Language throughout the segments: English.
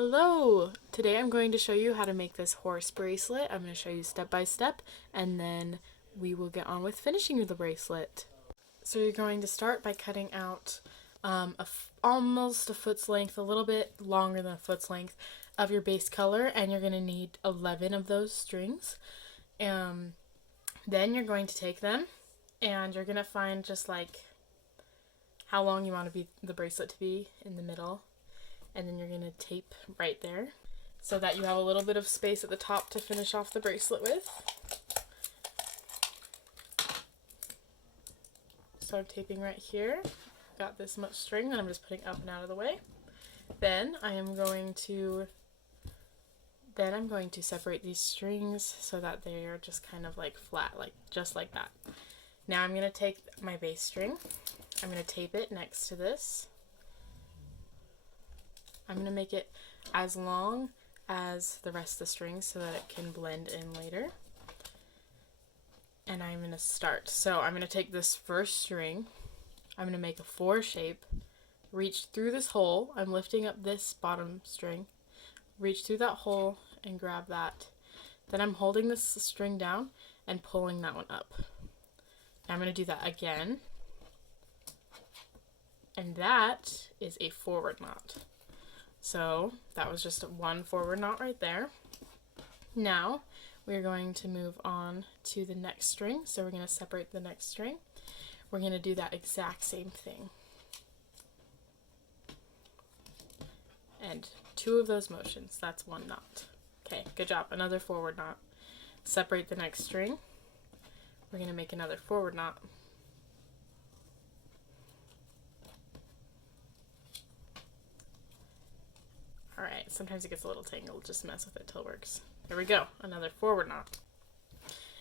Hello! Today I'm going to show you how to make this horse bracelet. I'm going to show you step by step and then we will get on with finishing the bracelet. So you're going to start by cutting out almost a foot's length, a little bit longer than a foot's length of your base color, and you're going to need 11 of those strings. Then you're going to take them and you're going to find just like how long you want the bracelet to be in the middle. And then you're going to tape right there so that you have a little bit of space at the top to finish off the bracelet with. So I'm taping right here. Got this much string that I'm just putting up and out of the way. Then I'm going to separate these strings so that they are just kind of like flat, just like that. Now I'm going to take my base string. I'm going to tape it next to this. I'm going to make it as long as the rest of the strings so that it can blend in later. And I'm going to start. So I'm going to take this first string. I'm going to make a 4 shape, reach through this hole. I'm lifting up this bottom string, reach through that hole and grab that. Then I'm holding this string down and pulling that one up. Now I'm going to do that again. And that is a forward knot. So that was just one forward knot right there. Now we're going to move on to the next string. So we're going to separate the next string. We're going to do that exact same thing. And 2 of those motions, that's 1 knot. Okay, good job. Another forward knot. Separate the next string. We're going to make another forward knot. Alright, sometimes it gets a little tangled, just mess with it till it works. There we go, another forward knot.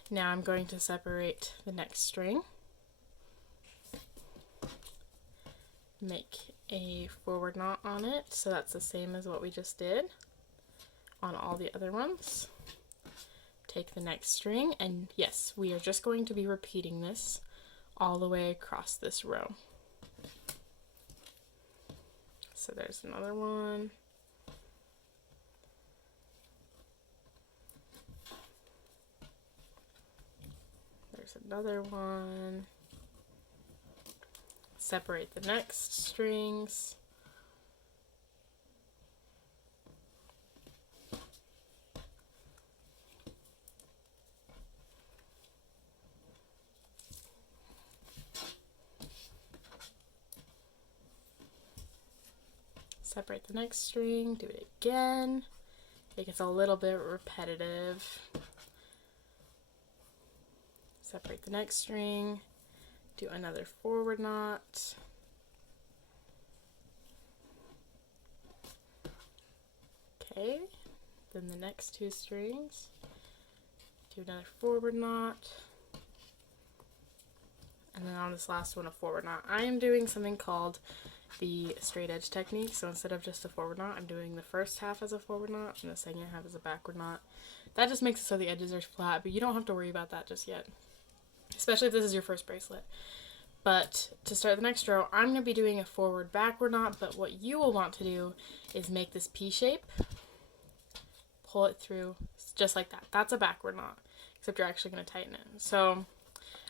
Now I'm going to separate the next string. Make a forward knot on it, so that's the same as what we just did on all the other ones. Take the next string, and yes, we are just going to be repeating this all the way across this row. So there's another one. Another one. Separate the next strings. Separate the next string, do it again. It gets a little bit repetitive. Separate the next string, do another forward knot. Okay, then the next 2 strings, do another forward knot. And then on this last one, a forward knot. I am doing something called the straight edge technique. So instead of just a forward knot, I'm doing the first half as a forward knot and the second half as a backward knot. That just makes it so the edges are flat, but you don't have to worry about that just yet, especially if this is your first bracelet. But to start the next row, I'm going to be doing a forward backward knot, but what you will want to do is make this P shape, pull it through just like that. That's a backward knot, except you're actually going to tighten it. So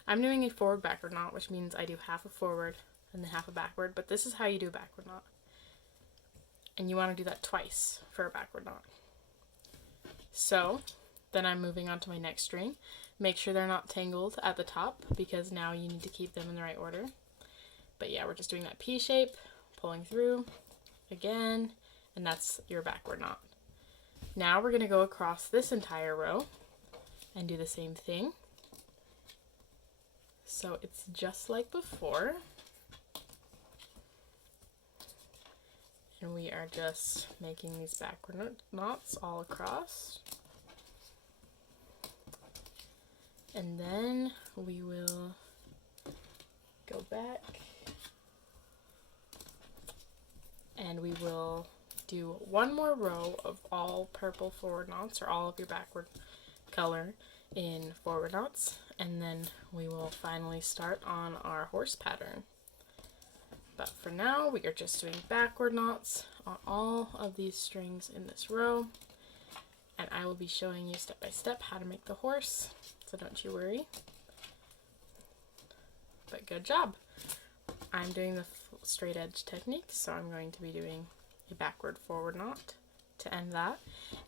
I'm doing a forward backward knot, which means I do half a forward and then half a backward, but this is how you do a backward knot. And you want to do that twice for a backward knot. So then I'm moving on to my next string. Make sure they're not tangled at the top because now you need to keep them in the right order. But yeah, we're just doing that P shape, pulling through again, and that's your backward knot. Now we're going to go across this entire row and do the same thing. So it's just like before. And we are just making these backward knots all across. And then we will go back and we will do one more row of all purple forward knots, or all of your backward color in forward knots, and then we will finally start on our horse pattern. But for now, we are just doing backward knots on all of these strings in this row. And I will be showing you step by step how to make the horse, so don't you worry. But good job. I'm doing the straight edge technique, so I'm going to be doing a backward forward knot to end that.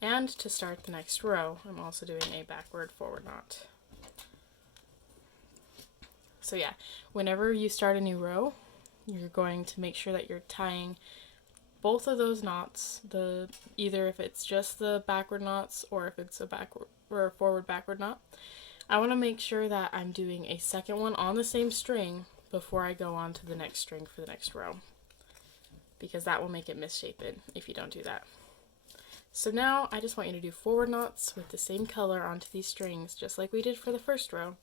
And to start the next row, I'm also doing a backward forward knot. So yeah, whenever you start a new row, you're going to make sure that you're tying both of those knots, either if it's just the backward knots or if it's a backward or a forward backward knot. I want to make sure that I'm doing a second one on the same string before I go on to the next string for the next row, because that will make it misshapen if you don't do that. So now I just want you to do forward knots with the same color onto these strings, just like we did for the first row,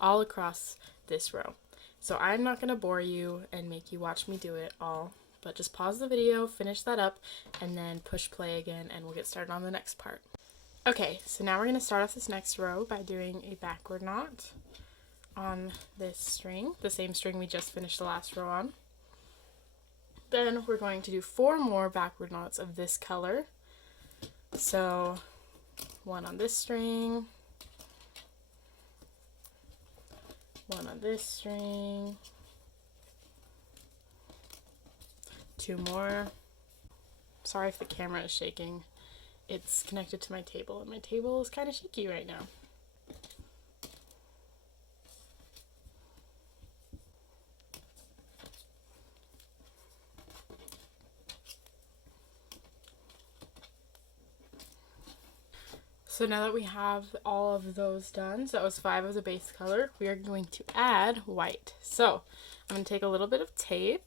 all across this row. So I'm not going to bore you and make you watch me do it all, but just pause the video, finish that up, and then push play again, and we'll get started on the next part. Okay, so now we're going to start off this next row by doing a backward knot on this string, the same string we just finished the last row on. Then we're going to do 4 more backward knots of this color. So one on this string, one on this string, 2 more. Sorry if the camera is shaking. It's connected to my table, and my table is kind of shaky right now. So now that we have all of those done, so that was 5 of the base color, we are going to add white. So I'm going to take a little bit of tape,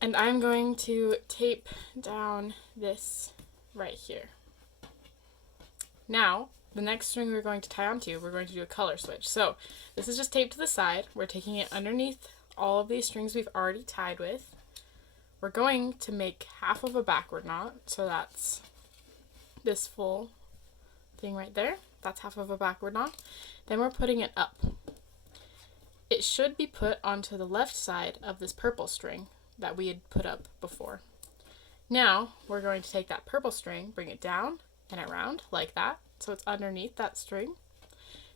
and I'm going to tape down this right here. Now, the next string we're going to tie onto, we're going to do a color switch. So this is just taped to the side. We're taking it underneath all of these strings we've already tied with. We're going to make half of a backward knot, so that's this full thing right there. That's half of a backward knot. Then we're putting it up. It should be put onto the left side of this purple string that we had put up before. Now we're going to take that purple string, bring it down and around like that, so it's underneath that string.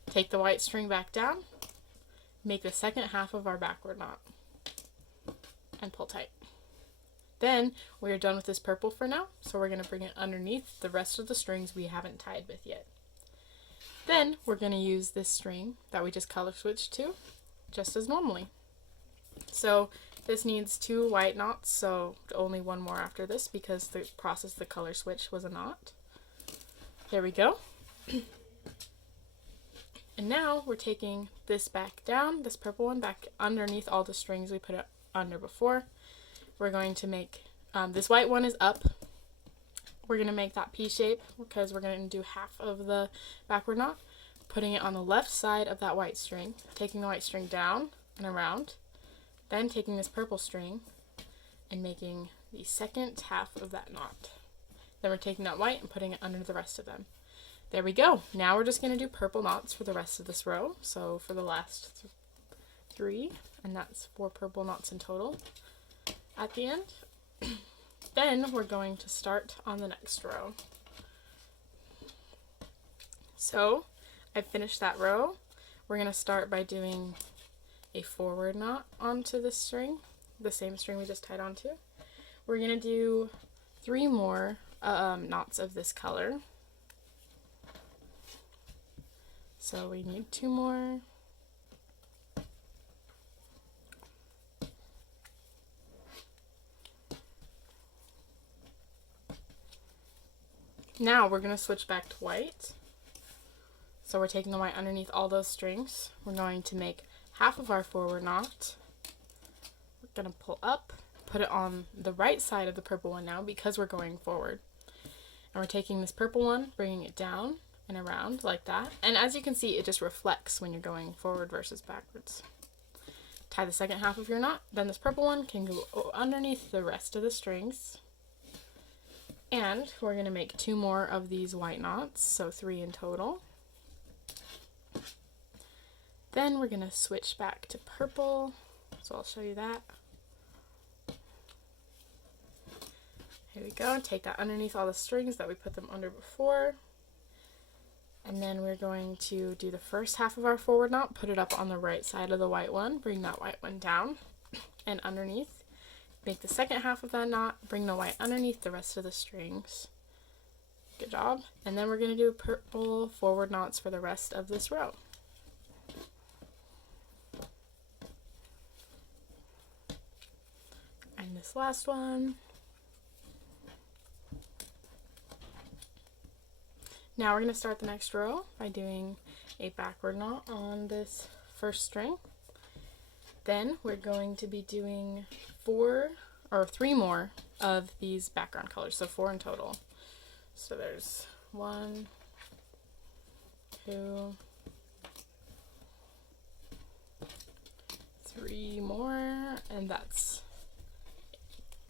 Take the white string back down, make the second half of our backward knot, and pull tight. Then we are done with this purple for now, so we're going to bring it underneath the rest of the strings we haven't tied with yet. Then we're going to use this string that we just color switched to, just as normally. So this needs 2 white knots, so only 1 more after this because the process of the color switch was a knot. There we go. And now we're taking this back down, this purple one, back underneath all the strings we put it under before. We're going to make, this white one is up. We're going to make that P shape because we're going to do half of the backward knot. Putting it on the left side of that white string, taking the white string down and around, then taking this purple string and making the second half of that knot. Then we're taking that white and putting it under the rest of them. There we go. Now we're just going to do purple knots for the rest of this row. So for the last 3, and that's 4 purple knots in total at the end. Then we're going to start on the next row. So I finished that row. We're going to start by doing a forward knot onto this string, the same string we just tied onto. We're going to do 3 more knots of this color. So we need 2 more. Now we're going to switch back to white. So we're taking the white underneath all those strings. We're going to make half of our forward knot. We're going to pull up, put it on the right side of the purple one now because we're going forward. And we're taking this purple one, bringing it down and around like that. And as you can see, it just reflects when you're going forward versus backwards. Tie the second half of your knot. Then this purple one can go underneath the rest of the strings. And we're going to make 2 more of these white knots, so 3 in total. Then we're going to switch back to purple, so I'll show you that. Here we go, take that underneath all the strings that we put them under before. And then we're going to do the first half of our forward knot, put it up on the right side of the white one, bring that white one down and underneath. Make the second half of that knot, bring the white underneath the rest of the strings. Good job. And then we're going to do purple forward knots for the rest of this row. And this last one. Now we're going to start the next row by doing a backward knot on this first string. Then we're going to be doing 3 more of these background colors, so 4 in total. So there's 1, 2, 3 more, and that's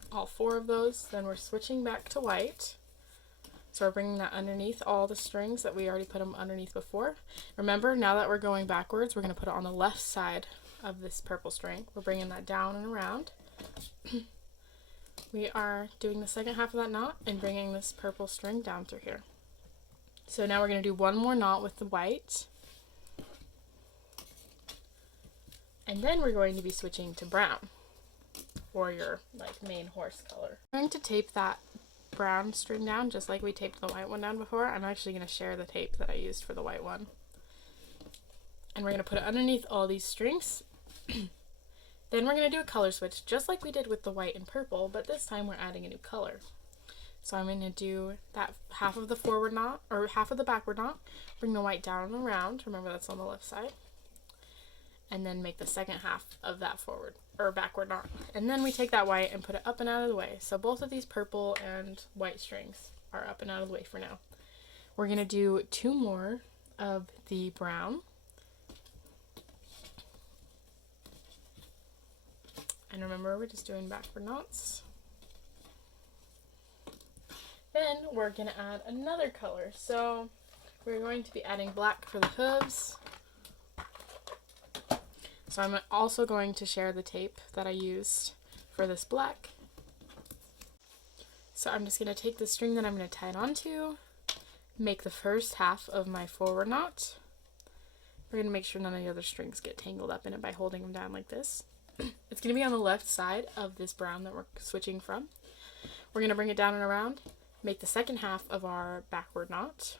all 4 of those. Then we're switching back to white. So we're bringing that underneath all the strings that we already put them underneath before. Remember, now that we're going backwards, we're going to put it on the left side of this purple string. We're bringing that down and around. We are doing the second half of that knot and bringing this purple string down through here. So now we're going to do one more knot with the white. And then we're going to be switching to brown, or your main horse color. I'm going to tape that brown string down just like we taped the white one down before. I'm actually going to share the tape that I used for the white one. And we're going to put it underneath all these strings. Then we're going to do a color switch just like we did with the white and purple, but this time we're adding a new color. So I'm going to do that half of the forward knot, or half of the backward knot, bring the white down and around, remember that's on the left side, and then make the second half of that forward or backward knot. And then we take that white and put it up and out of the way. So both of these purple and white strings are up and out of the way for now. We're going to do 2 more of the brown. And remember, we're just doing backward knots. Then we're going to add another color. So we're going to be adding black for the hooves. So I'm also going to share the tape that I used for this black. So I'm just going to take the string that I'm going to tie it onto, make the first half of my forward knot. We're going to make sure none of the other strings get tangled up in it by holding them down like this. It's going to be on the left side of this brown that we're switching from. We're going to bring it down and around, make the second half of our backward knot.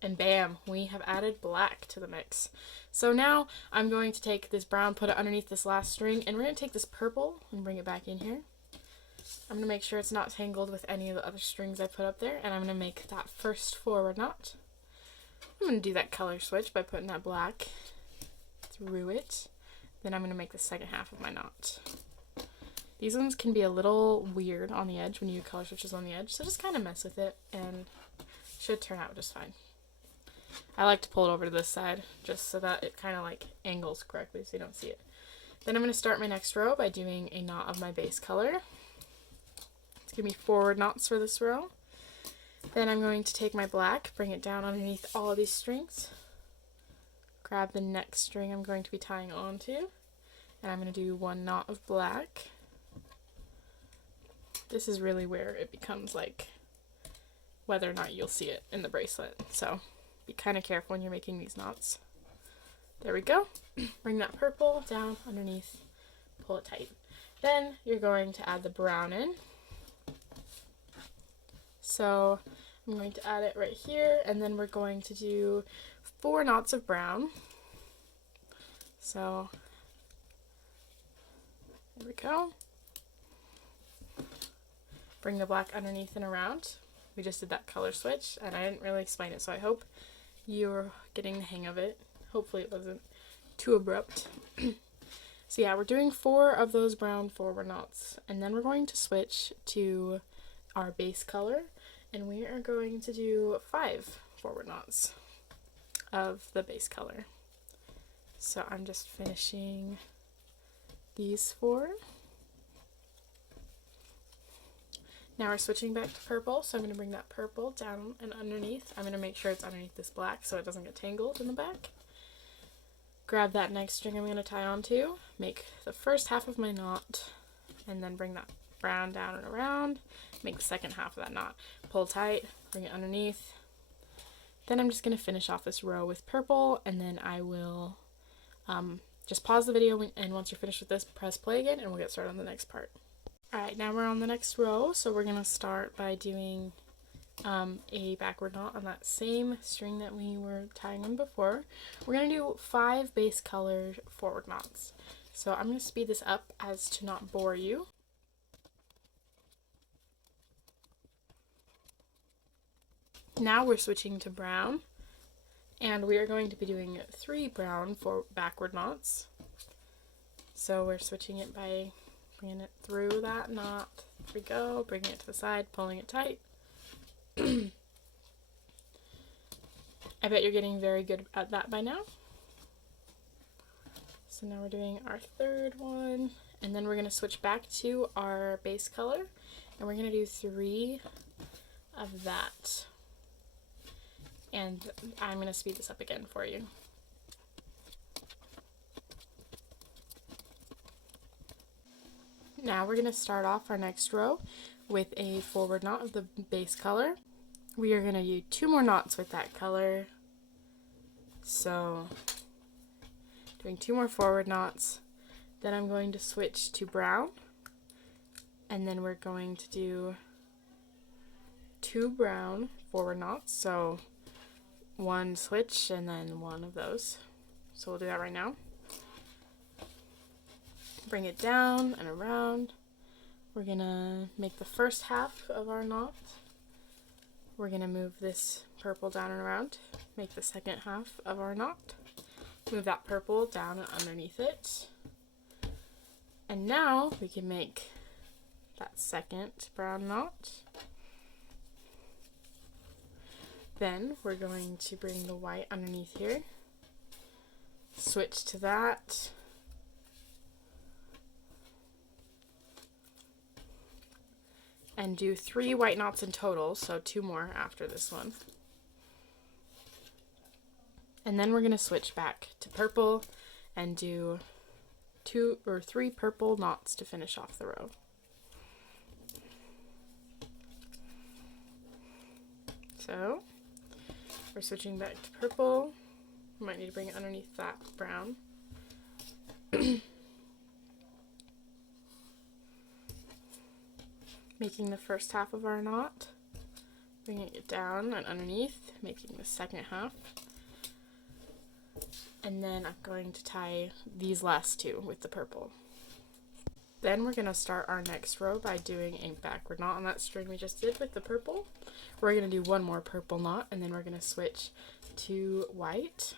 And bam, we have added black to the mix. So now I'm going to take this brown, put it underneath this last string, and we're going to take this purple and bring it back in here. I'm going to make sure it's not tangled with any of the other strings I put up there, and I'm going to make that first forward knot. I'm going to do that color switch by putting that black through it. Then I'm going to make the second half of my knot. These ones can be a little weird on the edge when you do color switches on the edge, so just kind of mess with it, and it should turn out just fine. I like to pull it over to this side just so that it kind of angles correctly so you don't see it. Then I'm going to start my next row by doing a knot of my base color. It's going to be forward knots for this row. Then I'm going to take my black, bring it down underneath all of these strings, grab the next string I'm going to be tying onto, and I'm going to do 1 knot of black. This is really where it becomes whether or not you'll see it in the bracelet. So be kind of careful when you're making these knots. There we go. Bring that purple down underneath, pull it tight. Then you're going to add the brown in. So I'm going to add it right here, and then we're going to do 4 knots of brown. So there we go. Bring the black underneath and around. We just did that color switch, and I didn't really explain it, so I hope you're getting the hang of it. Hopefully it wasn't too abrupt. So yeah, we're doing 4 of those brown forward knots, and then we're going to switch to our base color, and we are going to do 5 forward knots of the base color. So I'm just finishing these 4. Now we're switching back to purple, so I'm going to bring that purple down and underneath. I'm going to make sure it's underneath this black so it doesn't get tangled in the back. grab that next string I'm going to tie onto, make the first half of my knot, and then bring that brown down and around, make the second half of that knot, pull tight, bring it underneath. Then I'm just going to finish off this row with purple, and then I will just pause the video, and once you're finished with this, press play again, and we'll get started on the next part. Alright, now we're on the next row, so we're going to start by doing a backward knot on that same string that we were tying on before. We're going to do 5 base colored forward knots. So I'm going to speed this up as to not bore you. Now we're switching to brown, and we are going to be doing 3 brown for backward knots. So we're switching it by bringing it through that knot. There we go, bringing it to the side, pulling it tight. I bet you're getting very good at that by now. So now we're doing our 3rd one, and then we're going to switch back to our base color, and we're going to do 3 of that. And I'm going to speed this up again for you. Now we're going to start off our next row with a forward knot of the base color. We are going to do 2 more knots with that color. So doing 2 more forward knots. Then I'm going to switch to brown. And then we're going to do 2 brown forward knots. So 1 switch and then 1 of those. So we'll do that right now. Bring it down and around. We're gonna make the first half of our knot. We're gonna move this purple down and around. Make the second half of our knot. Move that purple down and underneath it. And now we can make that second brown knot. Then we're going to bring the white underneath here. Switch to that. And do 3 white knots in total, so 2 more after this one. And then we're going to switch back to purple and do 2 or 3 purple knots to finish off the row. So we're switching back to purple. We might need to bring it underneath that brown. Making the first half of our knot, bringing it down and underneath, making the second half. And then I'm going to tie these last 2 with the purple. Then we're going to start our next row by doing a backward knot on that string we just did with the purple. We're going to do 1 more purple knot, and then we're going to switch to white.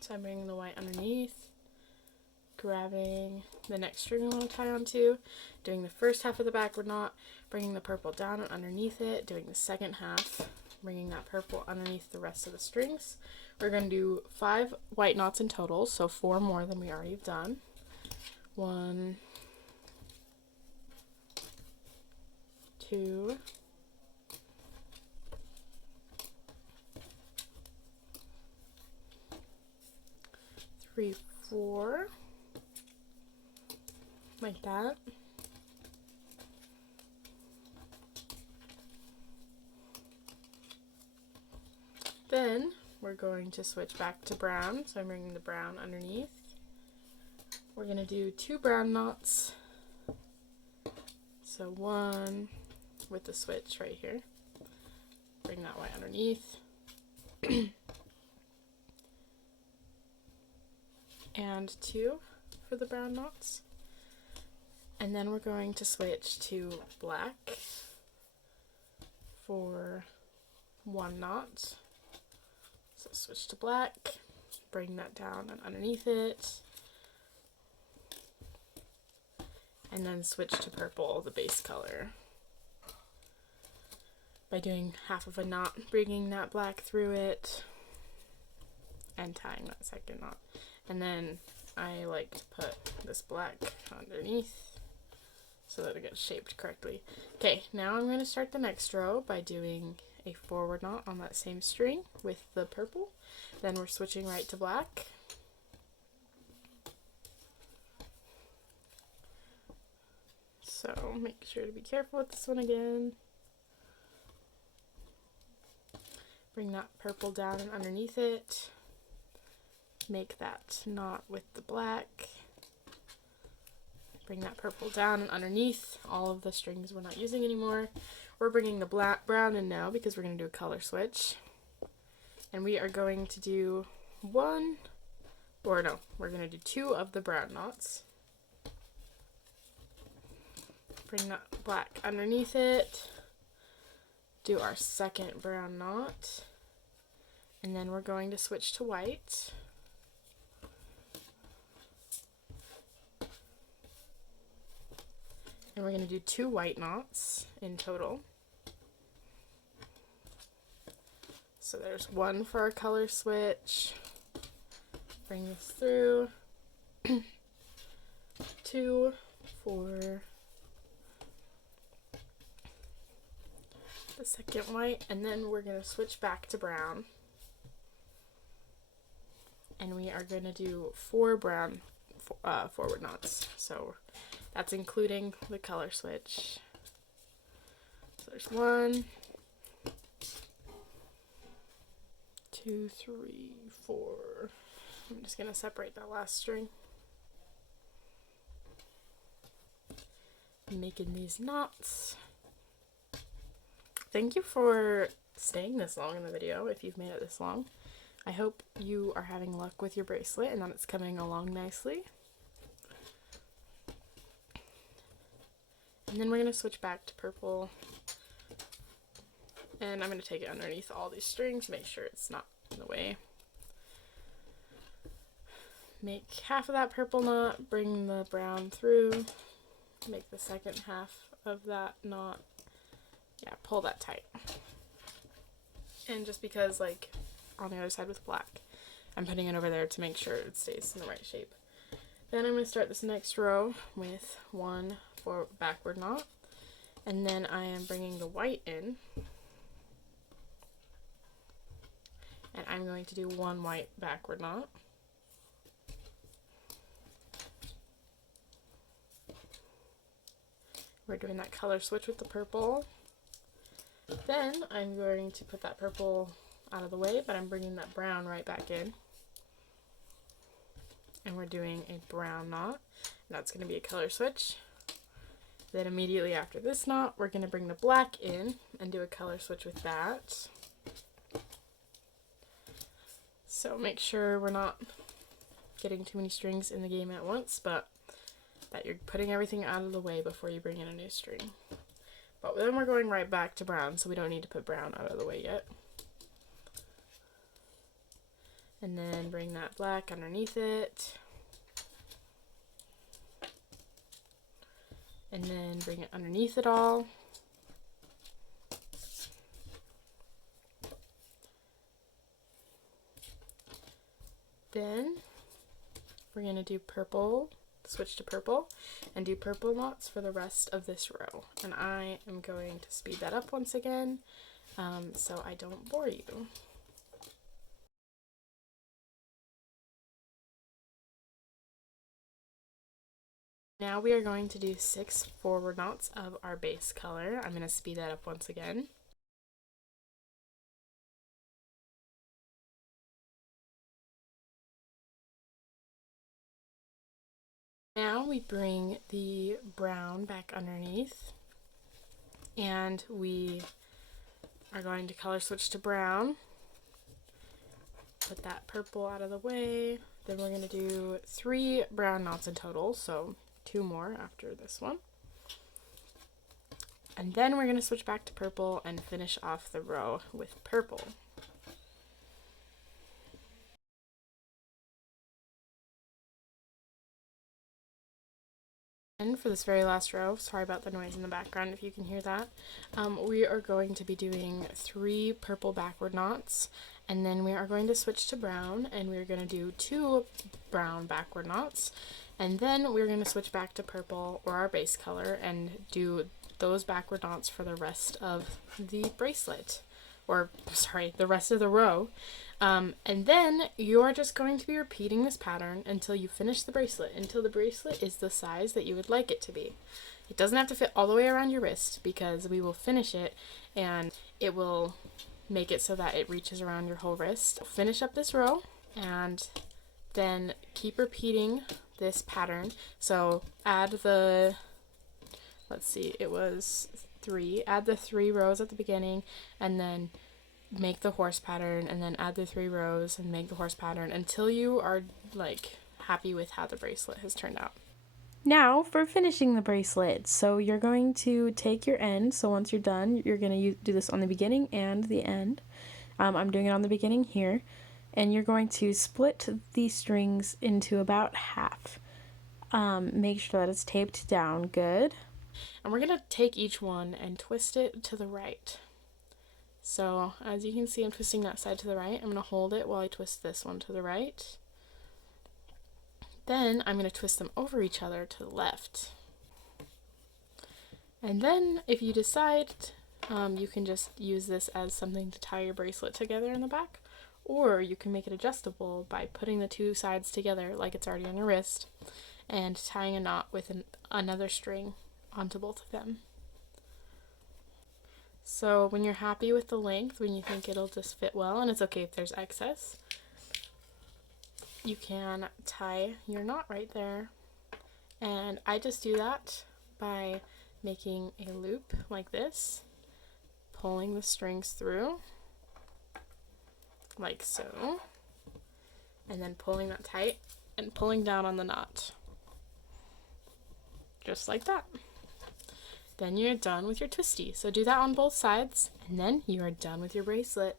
So I'm bringing the white underneath, grabbing the next string we want to tie onto, doing the first half of the backward knot, bringing the purple down and underneath it, doing the second half, bringing that purple underneath the rest of the strings. We're going to do 5 white knots in total, so 4 more than we already have done. 1, 2, 3, 4. Like that. Then we're going to switch back to brown, so I'm bringing the brown underneath. We're going to do 2 brown knots. So 1 with the switch right here. Bring that white underneath. And 2 for the brown knots. And then we're going to switch to black for 1 knot. So switch to black, bring that down and underneath it, and then switch to purple, the base color. By doing half of a knot, bringing that black through it, and tying that second knot. And then I like to put this black underneath so that it gets shaped correctly. Okay, now I'm going to start the next row by doing a forward knot on that same string with the purple. Then we're switching right to black. so make sure to be careful with this one again. Bring that purple down and underneath it. Make that knot with the black. Bring that purple down and underneath all of the strings we're not using anymore. We're bringing the brown in now because we're going to do a color switch. And we are going to do we're going to do 2 of the brown knots. Bring that black underneath it. Do our second brown knot. And then we're going to switch to white. And we're going to do 2 white knots in total. So there's 1 for our color switch. Bring this through. 2 for the second white, and then we're going to switch back to brown. And we are going to do 4 brown forward knots. So that's including the color switch. So there's 1, 2, 3, 4. I'm just going to separate that last string. Making these knots. Thank you for staying this long in the video, if you've made it this long. I hope you are having luck with your bracelet and that it's coming along nicely. And then we're going to switch back to purple. And I'm going to take it underneath all these strings, make sure it's not in the way. Make half of that purple knot, bring the brown through, make the second half of that knot. Yeah, pull that tight. And just because, like, on the other side with black, I'm putting it over there to make sure it stays in the right shape. Then I'm going to start this next row with 1 backward knot. And then I am bringing the white in. And I'm going to do 1 white backward knot. We're doing that color switch with the purple. Then I'm going to put that purple out of the way, but I'm bringing that brown right back in. And we're doing a brown knot. And that's going to be a color switch. Then immediately after this knot, we're going to bring the black in and do a color switch with that. So make sure we're not getting too many strings in the game at once, but that you're putting everything out of the way before you bring in a new string. But then we're going right back to brown, so we don't need to put brown out of the way yet. And then bring that black underneath it. And then bring it underneath it all. Then we're going to do purple, switch to purple, and do purple knots for the rest of this row. And I am going to speed that up once again, so I don't bore you. Now we are going to do 6 forward knots of our base color. I'm going to speed that up once again. Now we bring the brown back underneath, and we are going to color switch to brown. Put that purple out of the way. Then we're going to do 3 brown knots in total, so 2 more after this one. And then we're going to switch back to purple and finish off the row with purple. And for this very last row, sorry about the noise in the background if you can hear that, we are going to be doing 3 purple backward knots, and then we are going to switch to brown, and we're going to do 2 brown backward knots, and then we're going to switch back to purple, or our base color, and do those backward knots for the rest of the bracelet, or sorry, the rest of the row. And then you're just going to be repeating this pattern until you finish the bracelet, until the bracelet is the size that you would like it to be. It doesn't have to fit all the way around your wrist because we will finish it and it will make it so that it reaches around your whole wrist. Finish up this row and then keep repeating this pattern. So add the, let's see, it was 3. Add the 3 rows at the beginning and then make the horse pattern, and then add the 3 rows and make the horse pattern until you are like happy with how the bracelet has turned out. Now for finishing the bracelet. So you're going to take your end. So once you're done, you're going to do this on the beginning and the end. I'm doing it on the beginning here. And you're going to split these strings into about half. Make sure that it's taped down good. And we're going to take each one and twist it to the right. So as you can see, I'm twisting that side to the right. I'm going to hold it while I twist this one to the right. Then I'm going to twist them over each other to the left. And then if you decide, you can just use this as something to tie your bracelet together in the back. Or you can make it adjustable by putting the 2 sides together like it's already on your wrist and tying a knot with another string onto both of them. So when you're happy with the length, when you think it'll just fit well, and it's okay if there's excess, you can tie your knot right there. And I just do that by making a loop like this, pulling the strings through like so, and then pulling that tight and pulling down on the knot just like that. Then you're done with your twisty. So do that on both sides and then you are done with your bracelet.